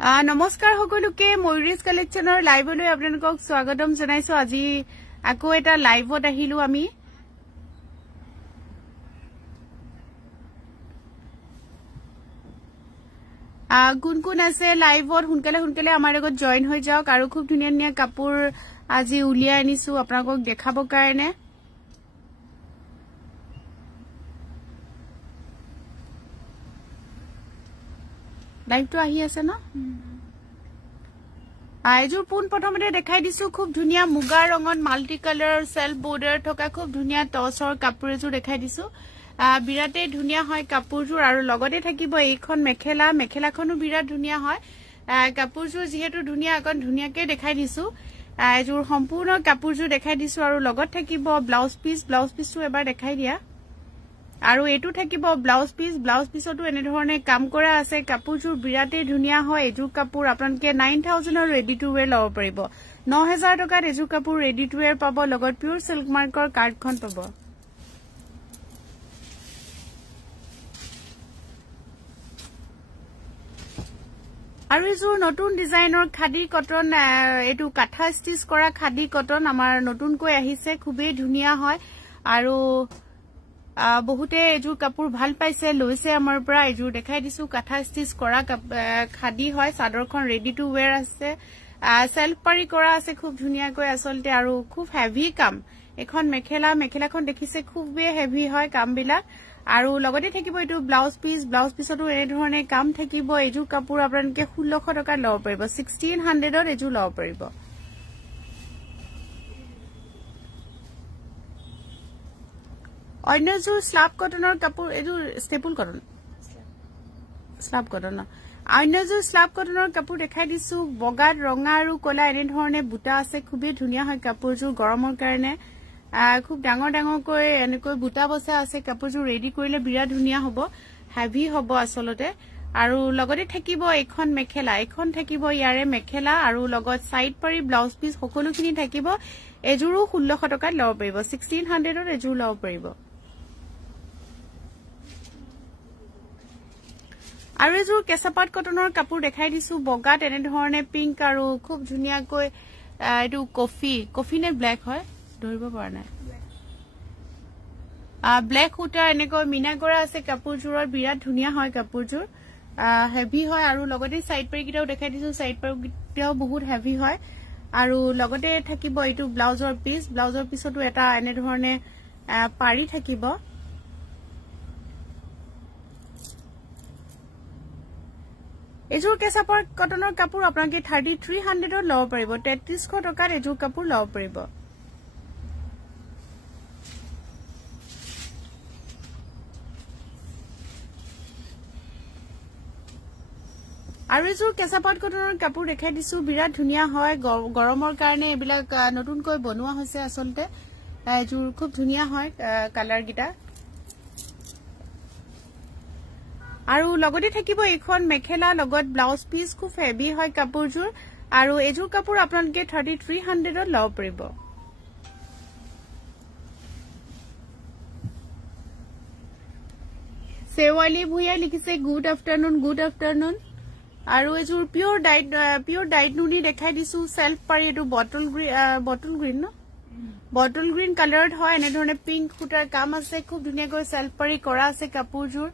নমস্কাৰ সকলোকে ময়ূৰীজ কালেকচনৰ লাইভলৈ আপোনালোকক স্বাগতম জনাইছো আজি আকৌ এটা লাইভত আহিলো আমি কোন আছে লাইভত হুনকালে আমাৰ লগত জয়েন হৈ যাওক আৰু খুব ধুনীয়া কাপোৰ আজি উলিয়াই আনিছো আপোনালোকক দেখাব কাৰণে লাইভটো আহি আছে ন আইজুৰ পুন প্ৰথমতে দেখাই দিছো খুব ধুনীয়া মুগা ৰঙত মাল্টি কালাৰ সেলফ বৰ্ডাৰ থকা খুব ধুনীয়া টছৰ কাপোৰ এজুৰ দেখাই দিছো বিৰাতে ধুনীয়া হয় কাপোৰজুৰ আৰু লগতে থাকিব এইখন মেখেলাখনো বিৰাট ধুনীয়া হয় কাপোৰজুৰ যেহেতু ধুনীয়া অকন ধুনীয়াকে দেখাই দিছো আইজুৰ সম্পূৰ্ণ কাপোৰজুৰ দেখাই দিছো আৰু লগত থাকিব ব্লাউজ পিসটো এবাৰ দেখাই দিয়া আৰু এটু থাকিব ব্লাউজ পিসটো এনে ধৰণে কাম কৰা আছে কাপোৰজুৰ বিৰাতে ধুনীয়া হয় এজুৰ কাপোৰ আপোনালোকে 9000 ৰ ৰেডি টু ওয়্যাৰ লব পাৰিব 9000 টকাত এজুৰ কাপোৰ ৰেডি টু ওয়্যাৰ পাব লগত পিওৰ সিল্ক মাৰ্কৰ কাৰ্ডখন পাব আৰু এজুৰ নতুন ডিজাইনৰ খাদি কটন এটু কাঠা ষ্টিচ কৰা খাদি কটন আমাৰ নতুনকৈ আহিছে খুবেই ধুনীয়া হয় আৰু বহুতে এজুৰ কাপোৰ ভাল পাইছে লৈছে আমাৰ পৰা এজুৰ দেখাই দিছো কাঠা ষ্টিচ কৰা খাদি হয় চাদৰখন ৰেডি টু ওয়্যাৰ আছে সেলফ পাৰি কৰা আছে খুব ধুনীয়াকৈ আসলতে আৰু খুব হেভি কাম এখন মেখেলাখন দেখিছে খুবেই হেভি হয় কামবিলাক আৰু লগতে থাকিব এটু ব্লাউজ পিসটো এনে ধৰণে কাম থাকিব এজুৰ কাপোৰ আপোনালোকে 1600 টকা লব পাৰিব 1600 ত এজুৰ লব পাৰিব অন্যজুৰ স্লাব কটনৰ কাপোৰ এজুৰ ষ্টেপল কটন স্লাব কটন অন্যজুৰ স্লাব কটনৰ কাপোৰ দেখাই দিছো বগাত ৰঙা আৰু কলা এনে ধৰণে বুটা আছে খুবেই ধুনীয়া হয় কাপোৰজুৰ গৰমৰ কাৰণে খুব ডাঙৰকৈ এনেকৈ বুটা বসা আছে কাপোৰজুৰ ৰেডি কৰিলে বিৰাট ধুনীয়া হ'ব হেভি হ'ব আসলতে আৰু লগতে থাকিব এখন থাকিব ইয়াৰে মেখেলা আৰু লগত সাইড পাৰি ব্লাউজ পিস সকলোখিনি থাকিব এজুৰো 1600 টকাত লব পাৰিব 1600 ত এজুৰ লব পাৰিব আৰু এজুৰ কেঁচাপাত কটনৰ কাপোৰ দেখাই দিছো বগাত এনে ধৰণে পিংক আৰু খুব ধুনীয়াকৈ এটু কফি নে ব্ল্যাক হয় ধৰিব পৰা নাই ব্ল্যাক সূতা এনেকৈ মিনা কৰা আছে কাপোৰজুৰৰ বিৰাট ধুনীয়া হয় কাপোৰজুৰ হেভি হয় আৰু লগতে সাইড পাৰি কিটাও দেখাই দিছো সাইড পাৰি কিটাও বহুত হেভি হয় আৰু লগতে থাকিব এটু ব্লাউজৰ পিসটো এটা এনে ধৰণে পাৰি থাকিব এজুৰ কেঁচাপাত কটনৰ কাপোৰ আপোনালোকে 3300 ত লব পাৰিব 3300 টকাত এজুৰ কাপোৰ লব পাৰিব আৰু এজুৰ কেঁচাপাত কটনৰ কাপোৰ দেখাই দিছো বিৰাট ধুনীয়া হয় গৰমৰ কাৰণে এবিলাক নতুনকৈ বনোৱা হৈছে আসলতে এজুৰ খুব ধুনীয়া হয় কালাৰ গিটা আৰু লগতে থাকিব এখন মেখেলা লগত ব্লাউজ পিস খুব হেভি হয় কাপোৰজুৰ আৰু এজুৰ কাপোৰ আপোনালোকে 3300 ত লব পাৰিব সেৱালি ভুইয়া লিখিছে গুড আফটাৰনুন আৰু এজুৰ পিওৰ ডাইট নুনি দেখাই দিছো সেলফ পাৰি এটু বটল গ্ৰীন কালাৰত হয় এনে ধৰণে পিংক সূতাৰ কাম আছে খুব ধুনীয়াকৈ সেলফ পাৰি কৰা আছে কাপোৰজুৰ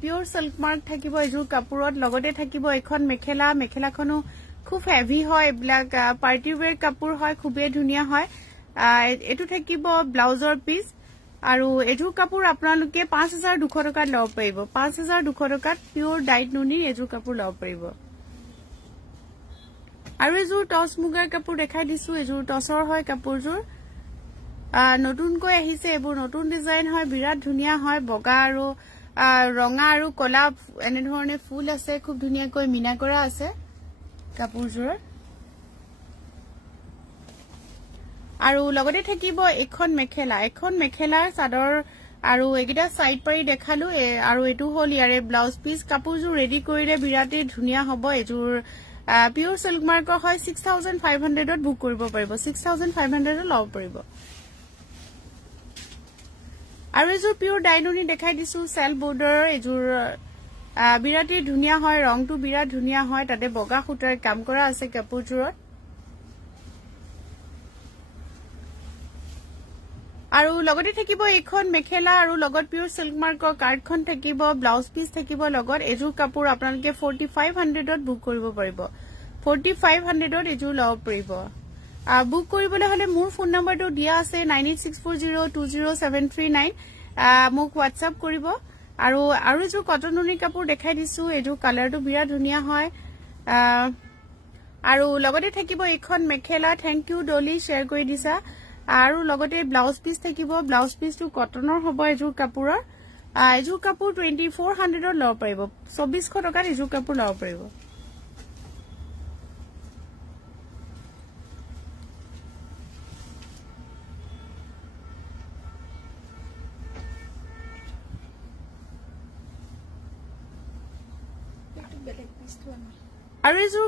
পিওৰ সিল্ক মাৰ্ক থাকিব এজুৰ কাপোৰত লগতে থাকিব এখন মেখেলাখনো খুব হেভি হয় এইবিলাক পাৰ্টি ওয়্যাৰ কাপোৰ হয় খুবেই ধুনীয়া হয় এটু থাকিব ব্লাউজৰ পিস আৰু এজুৰ কাপোৰ আপোনালোকে 5200 টকাত লব পাৰিব 5200 টকাত পিওৰ ডাইট নুনি এজুৰ কাপোৰ লব পাৰিব আৰু এজুৰ টছ মুগাৰ কাপোৰ দেখাই দিছো এজুৰ টছৰ হয় কাপোৰজুৰ নতুনকৈ আহিছে এবোৰ নতুন ডিজাইন হয় বিৰাট ধুনীয়া হয় বগা আৰু ৰঙা আৰু কলা এনে ধৰণে ফুল আছে খুব ধুনীয়াকৈ মিনা কৰা আছে কাপোৰজুৰ আৰু লগতে থাকিব এখন মেখেলা চাদৰ আৰু এগিটা সাইড পাৰি দেখালো আৰু এটু হল ইয়াৰে ব্লাউজ পিস কাপোৰজুৰ ৰেডি কৰিলে বিৰাতে ধুনীয়া হ'ব এজুৰ পিওৰ সিল্ক মাৰ্কৰ হয় 6500 ত বুক কৰিব পাৰিব 6500 ত লব পাৰিব আৰু এজুৰ পিওৰ ডাইনুনি দেখাই দিছো সেল বৰ্ডাৰৰ এজুৰ বিৰাটে ধুনিয়া হয় ৰংটো বিৰাট ধুনিয়া হয় তাতে বগা সুতাৰ কাম কৰা আছে কাপোৰজোৰত আৰু লগতে থাকিব এইখন মেখেলা আৰু লগত পিওৰ সিল্ক মাৰ্কৰ কাৰ্ডখন থাকিব ব্লাউজ পিস থাকিব লগত এজোৰ কাপোৰ আপোনালোকে 4500 ত বুক কৰিব পাৰিব 4500 ত এজোৰ লব পাৰিব বুক কৰিবলৈ হলে মোৰ ফোন নম্বৰটো দিয়া আছে 9864020739 মোক WhatsApp কৰিব আৰু এজোৰ কটন নুনি কাপোৰ দেখাই দিছো এজোৰ কালাৰটো বিৰাট ধুনিয়া হয় আৰু লগতে থাকিব এইখন মেখেলা থ্যাংক ইউ ডলি শেয়াৰ কৰি দিছা আৰু লগতে ব্লাউজ পিস থাকিব ব্লাউজ পিসটো কটনৰ হ'ব এজোৰ কাপোৰৰ এজোৰ কাপোৰ 2400 ত লব পাৰিব 2400 টকাত এজোৰ কাপোৰ লব পাৰিব আৰু এজোৰ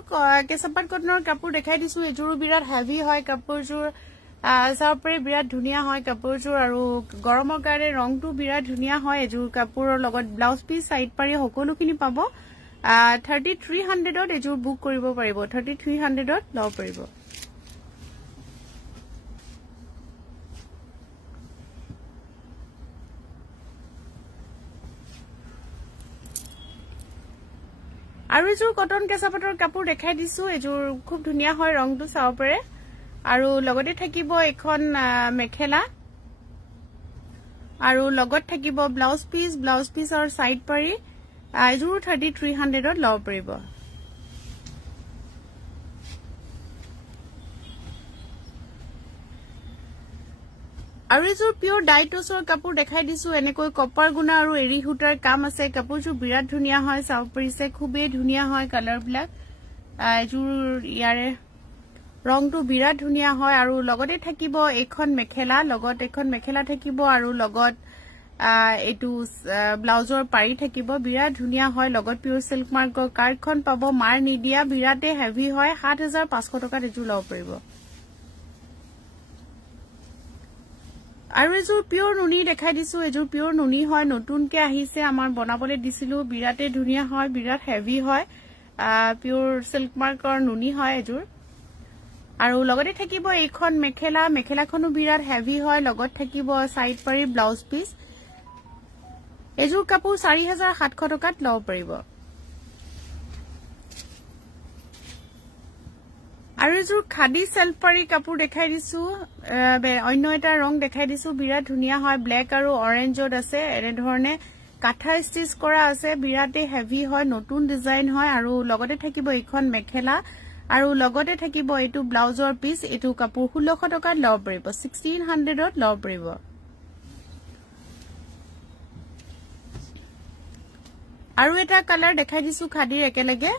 কেঁচাপাত কটনৰ কাপোৰ দেখাই দিছো এজোৰ বিৰাট হেভি হয় কাপোৰজোৰ সাউপৰে বিৰাট ধুনিয়া হয় কাপোৰজোৰ আৰু গৰমৰ কাৰণে ৰংটো বিৰাট ধুনিয়া হয় এজোৰ কাপোৰৰ লগত ব্লাউজ পিস সাইড পাৰি সকলোখিনি পাব 3300 ত এজোৰ বুক কৰিব পাৰিব 3300 ত লব পাৰিব আৰু এজোৰ কটন কেঁচাপাতৰ কাপোৰ দেখাই দিছো এজোৰ খুব ধুনিয়া হয় ৰংটো সাউপৰে আৰু লগতে থাকিব এখন মেখেলা আৰু লগত থাকিব ব্লাউজ পিসৰ সাইড পাৰি এজোৰ 3300 ত লব পাৰিব আৰু এজোৰ পিওৰ ডাইটছৰ কাপোৰ দেখাই দিছো এনেকৈ কপাৰ গুণা আৰু এৰি হুটাৰ কাম আছে কাপোৰজোৰ বিৰাট ধুনিয়া হয় সাউপৰিছে খুবেই ধুনিয়া হয় কালাৰ বিলাক এজোৰ ইয়াৰে ৰংটো বিৰাট ধুনিয়া হয় আৰু লগতে থাকিব এখন মেখেলা লগত এখন মেখেলা থাকিব আৰু লগত এটু ব্লাউজৰ পাৰি থাকিব বিৰাট ধুনিয়া হয় লগত পিওৰ সিল্ক মাৰ্কৰ কাৰ্ডখন পাব মাৰ নিদিয়া বিৰাটে হেভি হয় 7500 টকাত এজোৰ লব পাৰিব আৰু এজোৰ পিওৰ নুনি দেখাই দিছো এজোৰ পিওৰ নুনি হয় নতুনকে আহিছে আমাৰ বনাবলৈ দিছিলো বিৰাটে ধুনিয়া হয় বিৰাট হেভি হয় পিওৰ সিল্ক মাৰ্কৰ নুনি হয় এজোৰ আৰু লগতে থাকিব এইখন মেখেলাখনো বিৰাট হেভি হয় লগত থাকিব সাইড পাৰি ব্লাউজ পিস এজোৰ কাপোৰ 4700 টকাত লব পাৰিব আৰু এজোৰ খাদি সেলফ পাৰি কাপোৰ দেখাই দিছো অন্য এটা ৰং দেখাই দিছো বিৰাট ধুনিয়া হয় ব্ল্যাক আৰু অৰেঞ্জত আছে এনে ধৰণে কাঠা ষ্টিচ কৰা আছে বিৰাটে হেভি হয় নতুন ডিজাইন হয় আৰু লগতে থাকিব এইখন মেখেলা আৰু লগতে থাকিব এটু ব্লাউজৰ পিস এটু কাপোৰ 1600 টকাত লব পাৰিব 1600 ত লব পাৰিব আৰু এটা কালাৰ দেখাই দিছো খাদিৰ একেলগে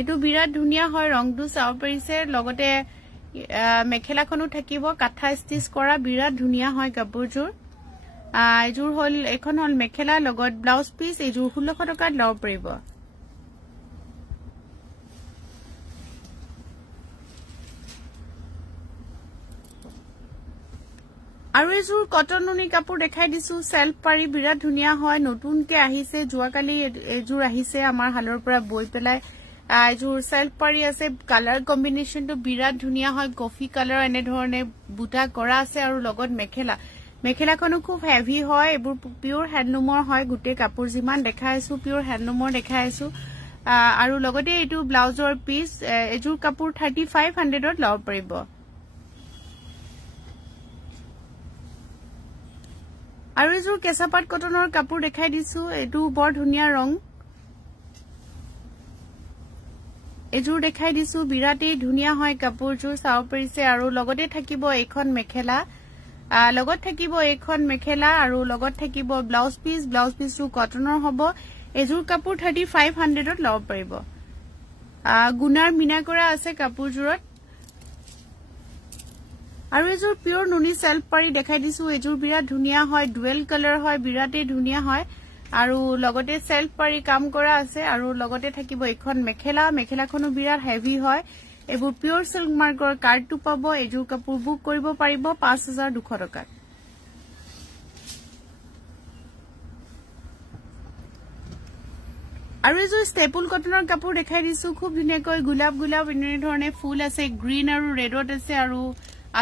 এটু বিৰাট ধুনিয়া হয় ৰংটো চাও পৰিছে লগতে মেখেলাখনো থাকিব কাঠা ষ্টিচ কৰা বিৰাট ধুনিয়া হয় কাপোৰজোৰ এজোৰ হল এখন হল মেখেলা লগত ব্লাউজ পিস এজোৰ 1600 টকাত লব পাৰিব আৰু এজোৰ কটন নুনি কাপোৰ দেখাই দিছো সেলফ পাৰি বিৰাট ধুনিয়া হয় নতুনকে আহিছে জুৱাকালি এজোৰ আহিছে আমাৰ হালৰ পৰা বই পেলাই এজোৰ সেলফ পাৰি আছে কালাৰ কম্বিনেশনটো বিৰাট ধুনিয়া হয় কফি কালাৰ এনে ধৰণে বুটা কৰা আছে আৰু লগত মেখেলাখনো খুব হেভি হয় এবোৰ পিওৰ হ্যান্ডলুমৰ হয় গুটে কাপোৰ জিমান দেখাইছো পিওৰ হ্যান্ডলুমৰ দেখাইছো আৰু লগতে এটু ব্লাউজৰ পিস এজোৰ কাপোৰ 3500 ত লব পাৰিব আৰু এজোৰ কেঁচাপাত কটনৰ কাপোৰ দেখাই দিছো এটু বৰ ধুনিয়া ৰং এজোৰ দেখাই দিছো বিৰাটে ধুনিয়া হয় কাপোৰজোৰ চাও পৰিছে আৰু লগতে থাকিব এইখন মেখেলা লগত থাকিব এইখন মেখেলা আৰু লগত থাকিব ব্লাউজ পিসটো কটনৰ হ'ব এজোৰ কাপোৰ 3500 ত লব পাৰিব গুনাৰ মিনা কৰা আছে কাপোৰজোৰত আৰু এজোৰ পিওৰ নুনি সেলফ পাৰি দেখাই দিছো এজোৰ বিৰাট ধুনিয়া হয় ডুৱেল কালাৰ হয় বিৰাটে ধুনিয়া হয় আৰু লগতে সেলফ পাৰি কাম কৰা আছে আৰু লগতে থাকিব এইখন মেখেলাখনো বিৰাট হেভি হয় এবোৰ পিওৰ সিল্ক মাৰ্কৰ কাৰ্ডটো পাব এজোৰ কাপোৰ বুক কৰিব পাৰিব 5200 টকাত আৰু এযোৰ ষ্টেপল কটনৰ কাপোৰ দেখাই দিছো খুব ধুনীয়াকৈ গোলাপ গোলাপ এনে ধৰণে ফুল আছে গ্ৰীন আৰু ৰেডত আছে আৰু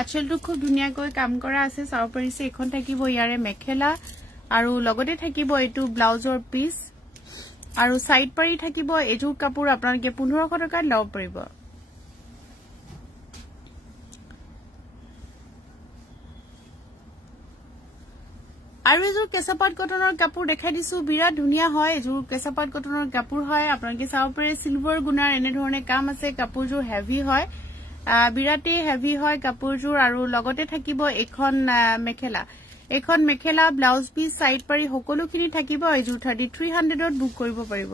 আঁচলটো খুব ধুনীয়াকৈ কাম কৰা আছে চাব পাৰিছে এখন থাকিব ইয়াৰে মেখেলা আৰু লগতে থাকিব এটো ব্লাউজৰ পিস আৰু সাইড পাৰি থাকিব এযোৰ কাপোৰ আপোনালোকে 1500 টকাত লব পাৰিব আৰু এযোৰ কেঁচাপাত কটনৰ কাপোৰ দেখাই দিছো বিৰাট ধুনীয়া হয় এযোৰ কেঁচাপাত কটনৰ কাপোৰ হয় আপোনালোকে চাব পাৰে সিলভাৰ গুণাৰ এনে ধৰণে কাম আছে কাপোৰযোৰ হেভি হয় বিৰাটে হেভি হয় কাপোৰযোৰ আৰু লগতে থাকিব এখন মেখেলা ব্লাউজ পিস সাইড পাৰি সকলোখিনি থাকিব এযোৰ 3300ত বুক কৰিব পাৰিব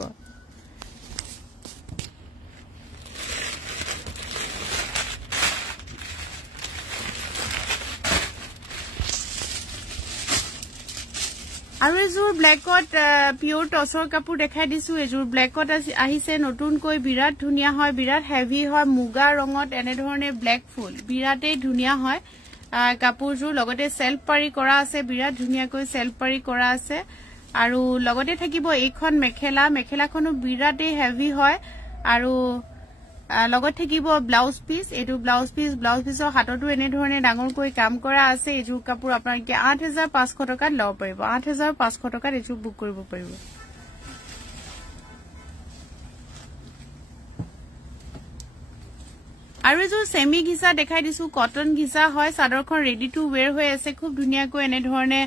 আৰু এযোৰ ব্ল্যাকত পিওৰ টসৰ কাপোৰ দেখাই দিছো এযোৰ ব্ল্যাকত আহিছে নতুনকৈ বিৰাট ধুনীয়া হয় বিৰাট হেভি হয় মুগা ৰঙত এনে ধৰণে ব্ল্যাক ফুল বিৰাটে ধুনীয়া হয় কাপোৰযোৰ লগতে সেলফ পাৰি কৰা আছে বিৰাট ধুনীয়াকৈ সেলফ পাৰি কৰা আছে আৰু লগতে থাকিব এইখন মেখেলাখনো বিৰাটে হেভি হয় আৰু লগত থাকিব ব্লাউজ পিস এটো ব্লাউজ পিসৰ হাতটো এনে ধৰণে ডাঙৰকৈ কাম কৰা আছে এযোৰ কাপোৰ আপোনালোকে 8500 টকাত লব পাৰিব 8500 টকাত এযোৰ বুক কৰিব পাৰিব আৰু এযোৰ সেমি ঘিসা দেখাই দিছো কটন ঘিসা হয় চাদৰখন ৰেডি টু ওয়্যাৰ হৈ আছে খুব ধুনীয়াকৈ এনে ধৰণে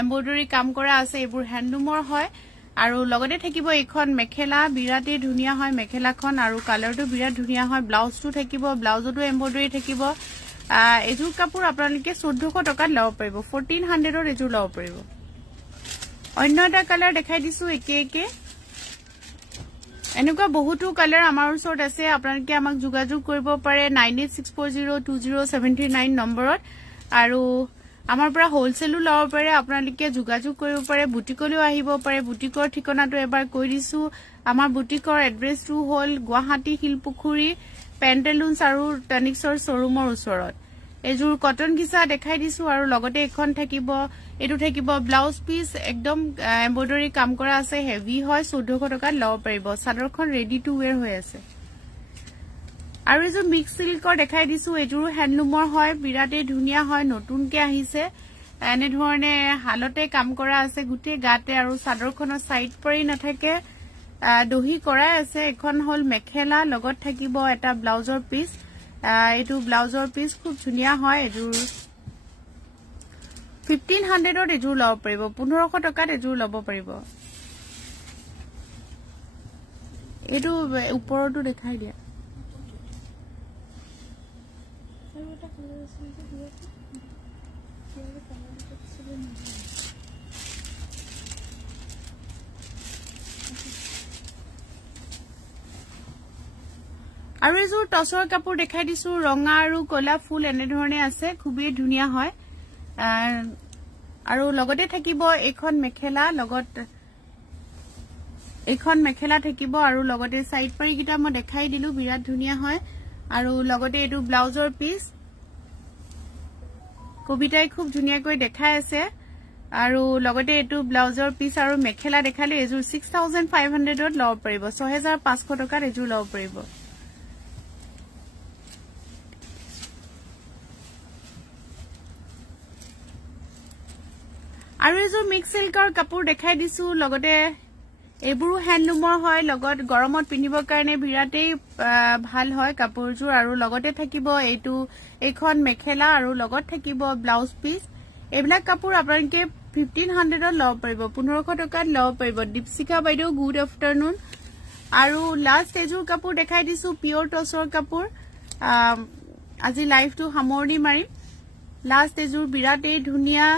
এমব্ৰয়ডাৰী কাম কৰা আছে এবোৰ হ্যান্ডলুমৰ হয় আৰু লগতে থাকিব এখন মেখেলা বিৰাটে ধুনীয়া হয় মেখেলাখন আৰু কালাৰটো বিৰাট ধুনীয়া হয় ব্লাউজটো থাকিব ব্লাউজতো এমব্ৰয়ডাৰী থাকিব এযোৰ কাপোৰ আপোনালোকে 1400 টকাত লব পাৰিব 1400ৰ এযোৰ লব পাৰিব অন্য এটা কালাৰ দেখাই দিছো একে এনেকুৱা বহুতো কালাৰ আমাৰ ওচৰত আছে আপোনালোকে আমাক যোগাযোগ কৰিব পাৰে 9864020739 নম্বৰত আৰু আমাৰ পৰা হোলসেলো লব পাৰে আপোনালোকে যোগাযোগ কৰিব পাৰে বুটিকলৈও আহিব পাৰে বুটিকৰ ঠিকনাটো এবাৰ কৈ দিছো আমাৰ বুটিকৰ এড্ৰেছটো হল গুৱাহাটী হিলপুখুৰী পেন্টেলুন্স আৰু টনিক্সৰ শ্বৰুমৰ ওচৰত এযোৰ কটন ঘিসা দেখাই দিছো আৰু লগতে এখন থাকিব এটো থাকিব ব্লাউজ পিস একদম এমব্ৰয়ডাৰী কাম কৰা আছে হেভি হয় 1400 টকাত লব পাৰিব চাদৰখন ৰেডি টু ওয়্যাৰ হৈ আছে আৰু এযোৰ মিক্স সিল্কৰ দেখাই দিছো এযোৰ হ্যান্ডলুমৰ হয় বিৰাটে ধুনীয়া হয় নতুনকে আহিছে এনে ধৰণে হালতে কাম কৰা আছে গুটে গাতে আৰু চাদৰখনৰ সাইড পৰি নাথাকে দহি কৰা আছে এখন হল মেখেলা লগত থাকিব এটা ব্লাউজৰ পিস এটো ব্লাউজৰ পিস খুব ধুনীয়া হয় এযোৰ 1500ত এযোৰ লব পাৰিব 1500 টকাত এযোৰ লব পাৰিব এটো ওপৰটো দেখাই দিয়া আৰু এযোৰ টসৰ কাপোৰ দেখাই দিছো ৰঙা আৰু কলা ফুল এনে ধৰণে আছে খুবেই ধুনীয়া হয় আৰু লগতে থাকিব এখন মেখেলা থাকিব আৰু লগতে সাইড পাৰি কিটা মই দেখাই দিলো বিৰাট ধুনীয়া হয় আৰু লগতে এটো ব্লাউজৰ পিস কবিতাই খুব ধুনীয়াকৈ দেখাই আছে আৰু লগতে এটো ব্লাউজৰ পিস আৰু মেখেলা দেখালে এযোৰ 6500ত লব পাৰিব 6500 টকাত এযোৰ লব পাৰিব আৰু এযোৰ মিক্স সিল্কৰ কাপোৰ দেখাই দিছো লগতে এবোৰো হ্যান্ডলুমৰ হয় লগত গৰমত পিন্ধিবৰ কাৰণে বিৰাটেই ভাল হয় কাপোৰযোৰ আৰু লগতে থাকিব এটো এখন মেখেলা আৰু লগত থাকিব ব্লাউজ পিস এইবিলাক কাপোৰ আপোনালোকে 1500ত লব পাৰিব 1500 টকাত লব পাৰিব দীপশিখা বাইদেউ গুড আফটাৰনুন আৰু লাষ্ট এযোৰ কাপোৰ দেখাই দিছো পিওৰ টসৰ কাপোৰ আজি লাইভটো সামৰণি মাৰিম লাষ্ট এযোৰ বিৰাটেই ধুনীয়া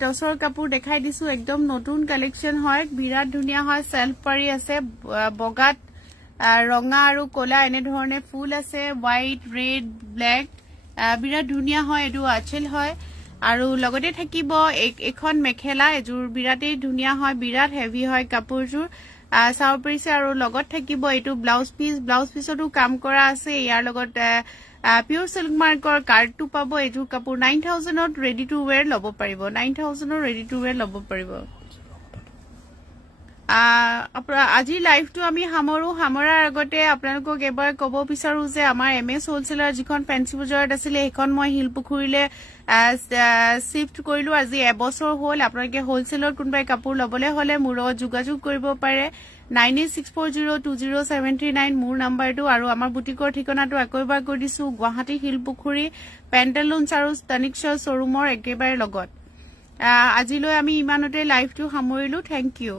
টসৰ কাপোৰ দেখাই দিছো একদম নতুন কালেকশন হয় বিৰাট ধুনীয়া হয় সেলফ পাৰি আছে বগাত ৰঙা আৰু কলা এনে ধৰণে ফুল আছে হোৱাইট ৰেড ব্ল্যাক বিৰাট ধুনীয়া হয় এটো আঁচল হয় আৰু লগতে থাকিব এখন মেখেলা এযোৰ বিৰাটেই ধুনীয়া হয় বিৰাট হেভি হয় কাপোৰযোৰ চাও পৰিছে আৰু লগত থাকিব এটো ব্লাউজ পিছতো কাম কৰা আছে ইয়াৰ লগত পিওৰ সিল্ক মাৰ্কৰ কাৰ্ডটো পাব এযোৰ কাপোৰ 9000ত ৰেডি টু ওয়্যাৰ লব পাৰিব 9000ৰ ৰেডি টু ওয়্যাৰ লব পাৰিব আজি লাইভটো আমি সামৰাৰ আগতে আপোনালোকক এবাৰ ক'ব বিচাৰো যে আমাৰ MS হোলসেলাৰ যিখন ফেন্সি বজাৰত আছিল সেইখন মই হিলপুখুৰীলে শিফট কৰিলো আজি এবছৰ হ'ল আপোনালোকে হোলসেলৰ কোনবাই কাপোৰ লবলৈ হলে মোৰ লগত যোগাযোগ কৰিব পাৰে 9864020739 মোৰ নাম্বাৰটো আৰু আমাৰ বুটিকৰ ঠিকনাটো আকৈবাৰ কৰি দিছো গুৱাহাটী হিলপুখুৰী পেন্টালুনছ আৰু তনিক্সা শ্বৰুমৰ একেবাৰে লগত আজিলৈ আমি ইমানতে লাইভটো সামৰিলো থ্যাংক ইউ